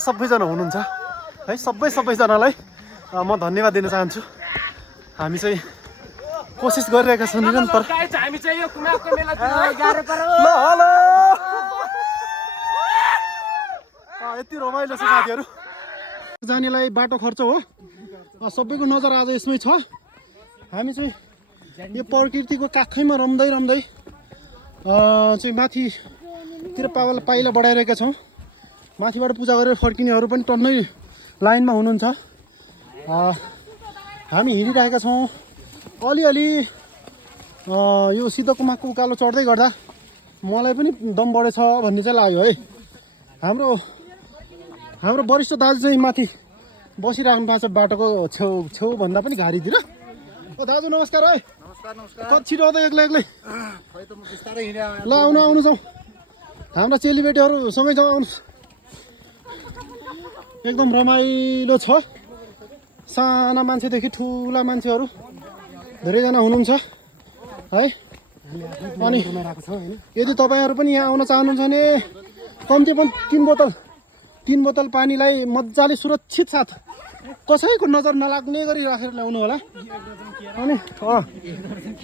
सबैजना हुनुहुन्छ है सबैजनालाई म धन्यवाद दिन चाहन्छु हामी चाहिँ कोसिस गरिरहेका छौँ निरन्तर हामी चाहिँ यो कुमाको मेलातिर ल हेलो यति रमाइलो छ साथीहरू जानेलाई बाटो खर्च हो सबैको नजर आज यसमै छ हामी चाहिँ यो प्रकृतिको काखैमा रम्दै चाहिँ माथितिर पाइला बढाइरहेका छौँ माथिबाट पूजा गरेर फर्किनेहरू पनि टन्नै लाइनमा हुनुहुन्छ हामी हिँडिरहेका छौँ अलिअलि यो सिद्धकुमाको उकालो चढ्दै गर्दा मलाई पनि दम बढेछ भन्ने चाहिँ लाग्यो है हाम्रो वरिष्ठ दाजु चाहिँ माथि बसिराख्नु भएको छ बाटोको छेउभन्दा पनि घारीतिर दाजु नमस्कार है कति छिटो त एक्लै ल आउनु जाउँ हाम्रा चेलीबेटीहरू सँगै जाउँ आउनुहोस् एकदम रमाइलो छ साना मान्छेदेखि ठुला मान्छेहरू धेरैजना हुनुहुन्छ है अनि यदि तपाईँहरू पनि यहाँ आउन चाहनुहुन्छ भने कम्ती पनि 3 बोतल पानीलाई मजाले सुरक्षित साथ कसैको नजर नलाग्ने गरी राखेर ल्याउनु होला अनि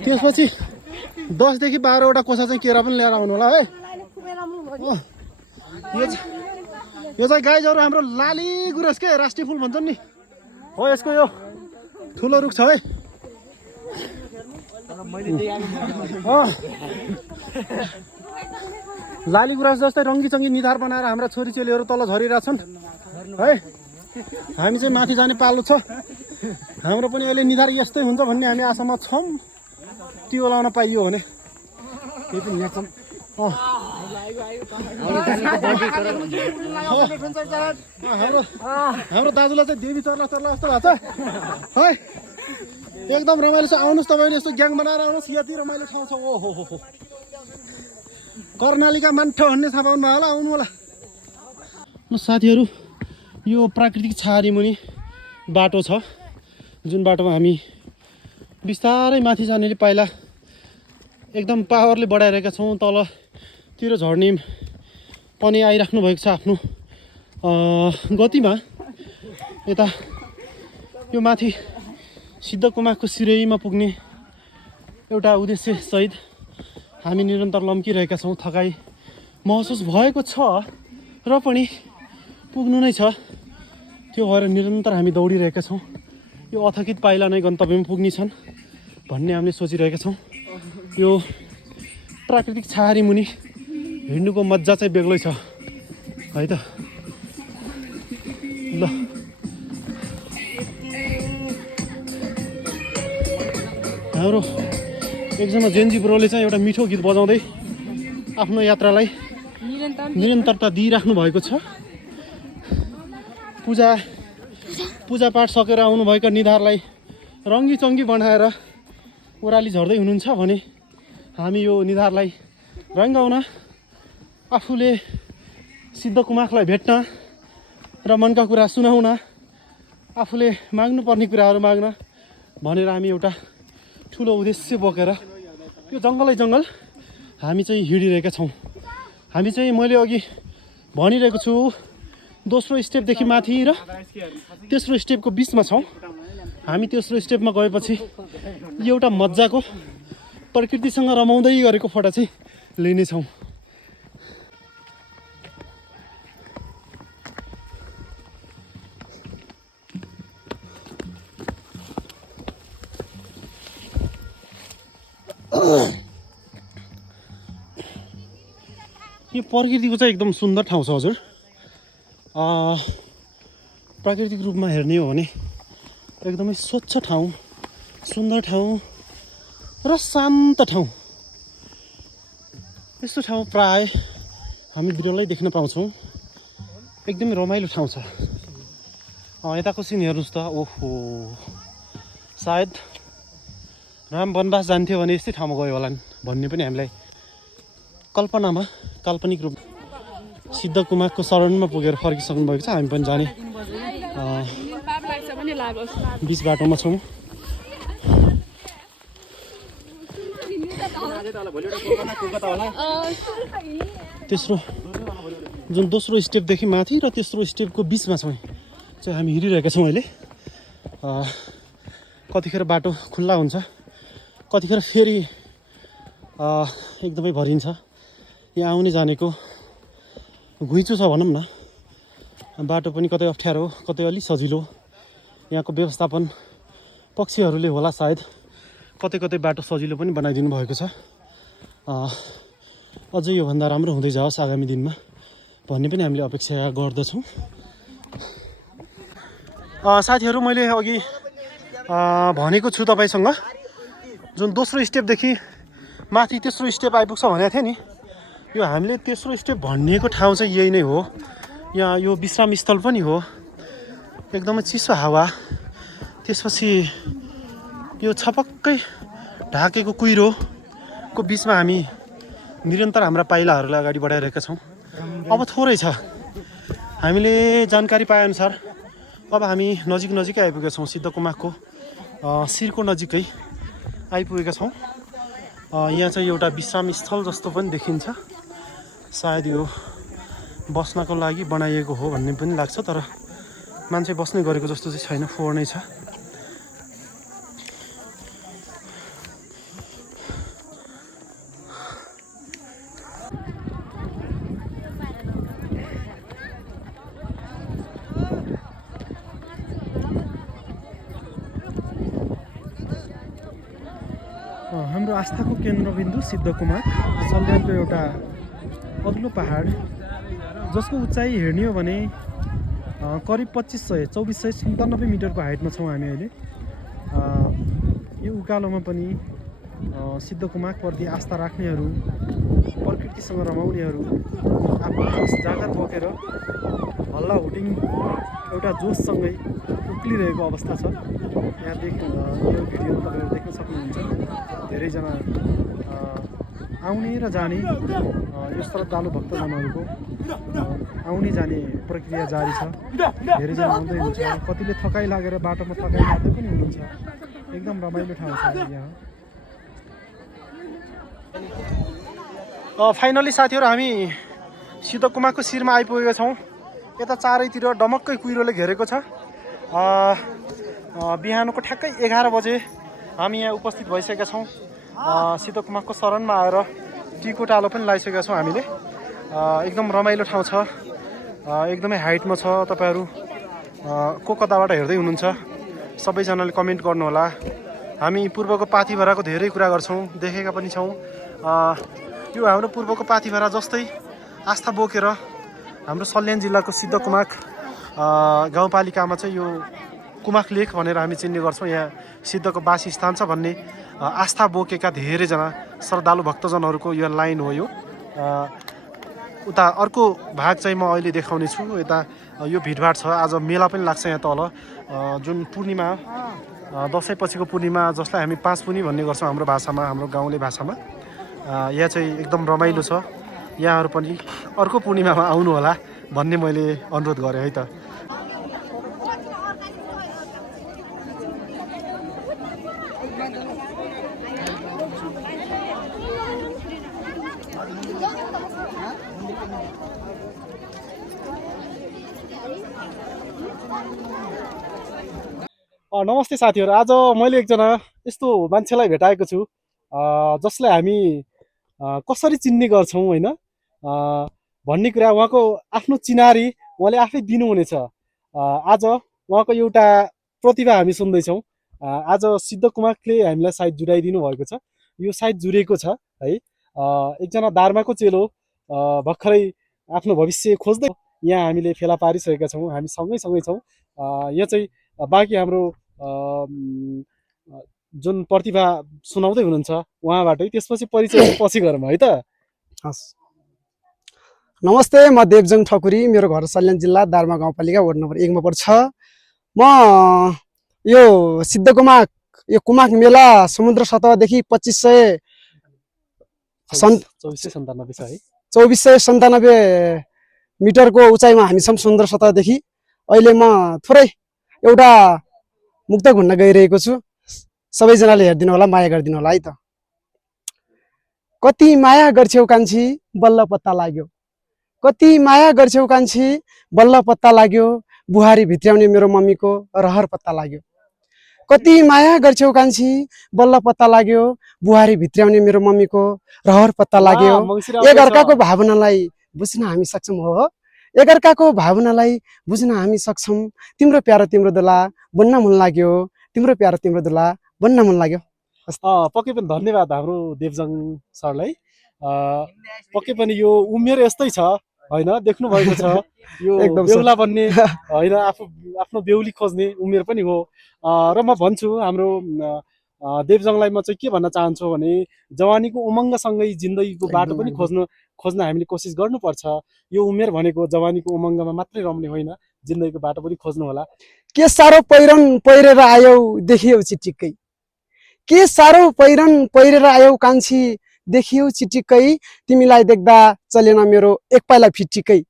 त्यसपछि 10 देखि 12 वटा कोसा चाहिँ केरा पनि लिएर आउनु होला है यो चाहिँ गाइजहरू हाम्रो लाली गुराँस के राष्ट्रिय फुल भन्छन् नि हो यसको यो ठुलो रुख छ है लाली गुराँस जस्तै रङ्गी निधार बनाएर हाम्रा छोरीचेलीहरू तल झरिरहेछन् है हामी चाहिँ माथि जाने पालो छ हाम्रो पनि अहिले निधार यस्तै हुन्छ भन्ने हामी आशामा छौँ त्यो लाउन पाइयो भने त्यही पनि यहाँ छौँ हाम्रो दाजुलाई चाहिँ देवी चर्ला जस्तो भएको छ है एकदम रमाइलो छ आउनुहोस् तपाईँले यस्तो ग्याङ बनाएर आउनुहोस् यति रमाइलो ठाउँ छ ओहो कर्णालीका मान्ठ भन्ने थाहा पाउनु भयो होला आउनु होला ल साथीहरू यो प्राकृतिक छहारी मुनि बाटो छ जुन बाटोमा हामी बिस्तारै माथि जानेले पाइला एकदम पावरले बढाइरहेका छौँ तलतिर झर्ने पनि आइराख्नु भएको छ आफ्नो गतिमा यता यो माथि सिद्धकुमाको सिरैमा पुग्ने एउटा उद्देश्य सहित हामी निरन्तर लम्किरहेका छौँ थकाइ महसुस भएको छ र पनि पुग्नु नै छ त्यो भएर निरन्तर हामी दौडिरहेका छौँ यो अथकित पाइला नै गन्तव्यमा पुग्नेछन् भन्ने हामीले सोचिरहेका छौँ यो प्राकृतिक छहारी मुनि हिँड्नुको मजा चाहिँ बेग्लै छ है त ल हाम्रो एकजना जेन्जी ब्रोले चाहिँ एउटा मिठो गीत बजाउँदै आफ्नो यात्रालाई निरन्तरता दिइराख्नु भएको छ पूजापाठ सकेर आउनुभएका निधारलाई रङ्गी बनाएर ओह्राली झर्दै हुनुहुन्छ भने हामी यो निधारलाई रङ्गाउन आफूले सिद्धकुमाखलाई भेट्न र मनका कुरा सुनाउन आफूले माग्नुपर्ने कुराहरू माग्न भनेर हामी एउटा ठुलो उद्देश्य बोकेर यो जङ्गल हामी चाहिँ हिँडिरहेका छौँ हामी चाहिँ मैले अघि भनिरहेको छु दोस्रो स्टेपदेखि माथि र तेस्रो स्टेपको बिचमा छौँ हामी तेस्रो स्टेपमा गएपछि एउटा मजाको प्रकृतिसँग रमाउँदै गरेको फोटो चाहिँ लिनेछौँ यो प्रकृतिको चाहिँ एकदम सुन्दर ठाउँ छ हजुर प्राकृतिक रूपमा हेर्ने हो भने एकदमै स्वच्छ ठाउँ सुन्दर ठाउँ र शान्त ठाउँ यस्तो ठाउँ प्राय हामी बिरलै देख्न पाउँछौँ एकदमै रमाइलो ठाउँ छ यताको सिन हेर्नुहोस् त ओहो सायद राम वनवास जान्थ्यो भने यस्तै ठाउँमा गयो होला भन्ने पनि हामीलाई कल्पनामा काल्पनिक रूप सिद्धकुमाको शरणमा पुगेर फर्किसक्नु भएको छ हामी पनि जाने बिच बाटोमा छौँ तेस्रो जुन दोस्रो स्टेपदेखि माथि र तेस्रो स्टेपको बिचमा चाहिँ हामी हिँडिरहेका छौँ अहिले। कतिखेर बाटो खुल्ला हुन्छ, कतिखेर फेरि एकदमै भरिन्छ। यहाँ आउने जानेको घुइँचो छ भनौँ न, बाटो पनि कतै अप्ठ्यारो कतै अलि सजिलो। यहाँको व्यवस्थापन पक्षीहरूले होला सायद कतै कतै बाटो सजिलो पनि बनाइदिनु भएको छ। अझै योभन्दा राम्रो हुँदै जाओस् आगामी दिनमा भन्ने पनि हामीले अपेक्षा गर्दछौँ। साथीहरू, मैले अघि भनेको छु तपाईँसँग, जुन दोस्रो स्टेपदेखि माथि तेस्रो स्टेप आइपुग्छ भनेको थिएँ नि, यो हामीले तेस्रो स्टेप भनिएको ठाउँ चाहिँ यही नै हो। यहाँ यो विश्राम स्थल पनि हो, एकदमै चिसो हावा, त्यसपछि यो छपक्कै ढाकेको कुहिरोको बिचमा हामी निरन्तर हाम्रा पाइलाहरूलाई अगाडि बढाइरहेका छौँ। अब थोरै छ, हामीले जानकारी पाएअनुसार अब हामी नजिकै आइपुगेका छौँ। सिद्धकुमाकको शिरको नजिकै आइपुगेका छौँ। यहाँ चाहिँ एउटा विश्राम स्थल जस्तो पनि देखिन्छ। सायद यो बस्नको लागि बनाइएको हो भन्ने पनि लाग्छ, तर मान्छे बस्ने गरेको जस्तो चाहिँ छैन, फोहोर नै छ। हाम्रो आस्थाको केन्द्रबिन्दु सिद्धकुमाक सल्यानको एउटा अग्लो पहाड, जसको उचाइ हेर्ने हो भने करिब 2497 मिटरको हाइटमा छौँ हामी अहिले। यो उकालोमा पनि सिद्धकुमाकप्रति आस्था राख्नेहरू, प्रकृतिसँग रमाउनेहरू आफ्नो जोस जाँगर बोकेर हल्ला हुटिङ एउटा जोससँगै उक्लिरहेको अवस्था छ। यहाँ यो भिडियोमा तपाईँहरू देख्न सक्नुहुन्छ। धेरैजना आउने र जाने यो श्रद्धालु भक्तजनहरूको आउने जाने प्रक्रिया जारी छ। धेरैजना आउँदै हुन्छ, कतिले थकाइ लागेर बाटोमा थकाइ लाग्दै पनि हुनुहुन्छ। एकदम रमाइलो ठाउँ छ यहाँ। फाइनली साथीहरू, हामी सिद्धकुमाकको शिरमा आइपुगेका छौँ। यता चारैतिर डमक्कै कुहिरोले घेरेको छ। बिहानको ठ्याक्कै 11 बजे हामी यहाँ उपस्थित भइसकेका छौँ। सिद्धकुमाकको शरणमा आएर टीको टालो पनि लगाइसकेका छौँ हामीले। एकदम रमाइलो ठाउँ छ, एकदमै हाइटमा छ। तपाईँहरू को कताबाट हेर्दै हुनुहुन्छ सबैजनाले कमेन्ट गर्नुहोला। हामी पूर्वको पाथिभराको धेरै कुरा गर्छौँ, देखेका पनि छौँ। यो हाम्रो पूर्वको पाथिभरा जस्तै आस्था बोकेर हाम्रो सल्यान जिल्लाको सिद्धकुमाक गाउँपालिकामा चाहिँ यो कुमाक लेक भनेर हामी चिन्ने गर्छौँ। यहाँ सिद्धको वासस्थान छ भन्ने आस्था बोकेका धेरैजना श्रद्धालु भक्तजनहरूको यो लाइन हो। यो उता अर्को भाग चाहिँ म अहिले देखाउने छु। यता यो भिडभाड छ, आज मेला पनि लाग्छ यहाँ तल। जुन पूर्णिमा, दसैँ पछिको पूर्णिमा, जसलाई हामी 5 पुनी भन्ने गर्छौँ हाम्रो भाषामा, हाम्रो गाउँले भाषामा। यहाँ चाहिँ एकदम रमाइलो छ। यहाँहरू पनि अर्को पूर्णिमामा आउनु होला भन्ने मैले अनुरोध गरेँ है त। नमस्ते साथीहरू, आज मैले एकजना यस्तो मान्छेलाई भेटाएको छु जसलाई हामी कसरी चिन्ने गर्छौँ होइन भन्ने कुरा उहाँको आफ्नो चिनारी उहाँले आफै दिनुहुनेछ। आज उहाँको एउटा प्रतिभा हामी सुन्दैछौँ। आज सिद्धकुमाकले हामीलाई सायद जुडाइदिनु भएको छ, यो सायद जुडेको छ है। एकजना दार्माको चेलो भर्खरै आफ्नो भविष्य खोज्दै यहाँ हामीले फेला पारिसकेका छौँ। हामी सँगै छौँ। यहाँ चाहिँ बाँकी हाम्रो जुन प्रतिभा सुनाउँदै हुनुहुन्छ उहाँबाटै, त्यसपछि परिचय पछि गरौँ है त। हस्, नमस्ते, म देवजङ ठकुरी। मेरो घर सल्यान जिल्ला दार्मा गाउँपालिका वार्ड नम्बर 1 मा पर्छ। म यो सिद्धकुमाक, यो कुमाक मेला समुद्र सतहदेखि 2497 मिटरको उचाइमा हामी छौँ समुद्र सतहदेखि। अहिले म थोरै एउटा मुक्तक भन्न गइरहेको छु। सबैजनाले हेरिदिनु होला, माया गरिदिनु होला है त। कति माया गर्छौ कान्छी बल्ल पत्ता लाग्यो, कति माया गर्छौ कान्छी बल्ल पत्ता लाग्यो बुहारी भित्र्याउने मेरो मम्मीको रहर पत्ता लाग्यो कति माया गर्छौ कान्छी बल्ल पत्ता लाग्यो बुहारी भित्र्याउने मेरो मम्मीको रहर पत्ता लाग्यो एकअर्काको भावनालाई बुझ्न हामी सक्षम हो एकअर्काको भावनालाई बुझ्न हामी सक्षम तिम्रो प्यारो तिम्रो दुला बन्न मन लाग्यो तिम्रो प्यारो तिम्रो दुला बन्न मन लाग्यो पक्कै पनि धन्यवाद हाम्रो देवजङ सरलाई पक्कै पनि यो उमेर यस्तै छ होइन देख्नु भएको छ यो एकदम सर। बेहुला बन्ने होइन आफ्नो बेहुली खोज्ने उमेर पनि हो र म भन्छु हाम्रो देवजङलाई म चाहिँ के भन्न चाहन्छु भने जवानीको उमङ्गसँगै जिन्दगीको बाटो पनि खोज्न हामीले कोसिस गर्नुपर्छ यो उमेर भनेको जवानीको उमङ्गमा मात्रै रम्ने होइन जिन्दगीको बाटो पनि खोज्नु होला के साह्रो पहिरेर आयौ देखियौ चिटिक्कै के साह्रो पहिरेर आयौ कान्छी देखियौ चिटिक्कै तिमीलाई देख्दा चलेन मेरो एक पाइला फिटिक्कै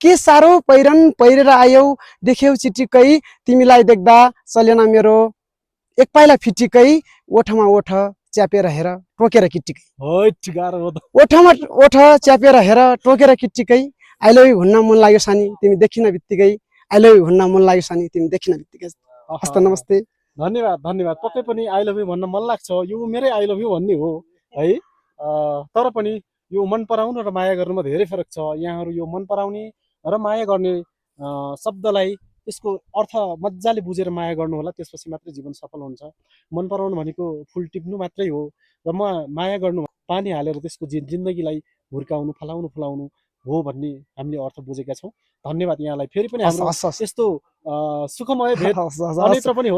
के साह्रो पहिरेर आयौ देखियौ चिटिक्कै तिमीलाई देख्दा चलेन मेरो एक पाइला फिटिक्कै ओठमा ओठ च्यापेर हेर टोकेर किटिक्कै हैट गाह्रो हो त ओठमा ओठ च्यापेर हेर टोकेर किटिक्कै आई लभ यु भन्न मन लाग्यो सानी तिमी देखिन बित्तिकै आई लभ यु भन्न मन लाग्यो सानी तिमी देखिन बित्तिकै हस्त नमस्ते धन्यवाद पक्कै पनि आई लभ यु भन्न मन लाग्छ यो मेरै आई लभ यु भन्ने हो है तर पनि यो मन पराउनु र माया गर्नुमा धेरै फरक छ यहाँहरू यो मन पराउने र माया गर्ने शब्दलाई त्यसको अर्थ मजाले बुझेर माया गर्नु होला त्यसपछि मात्रै जीवन सफल हुन्छ मन पराउनु भनेको फुल टिप्नु मात्रै हो र माया गर्नु पानी हालेर त्यसको जिन्दगीलाई हुर्काउनु फलाउनु हो भन्ने हामीले अर्थ बुझेका छौँ धन्यवाद यहाँलाई फेरि पनि हाम्रो यस्तो सुखमय भेट अनेत्र पनि हो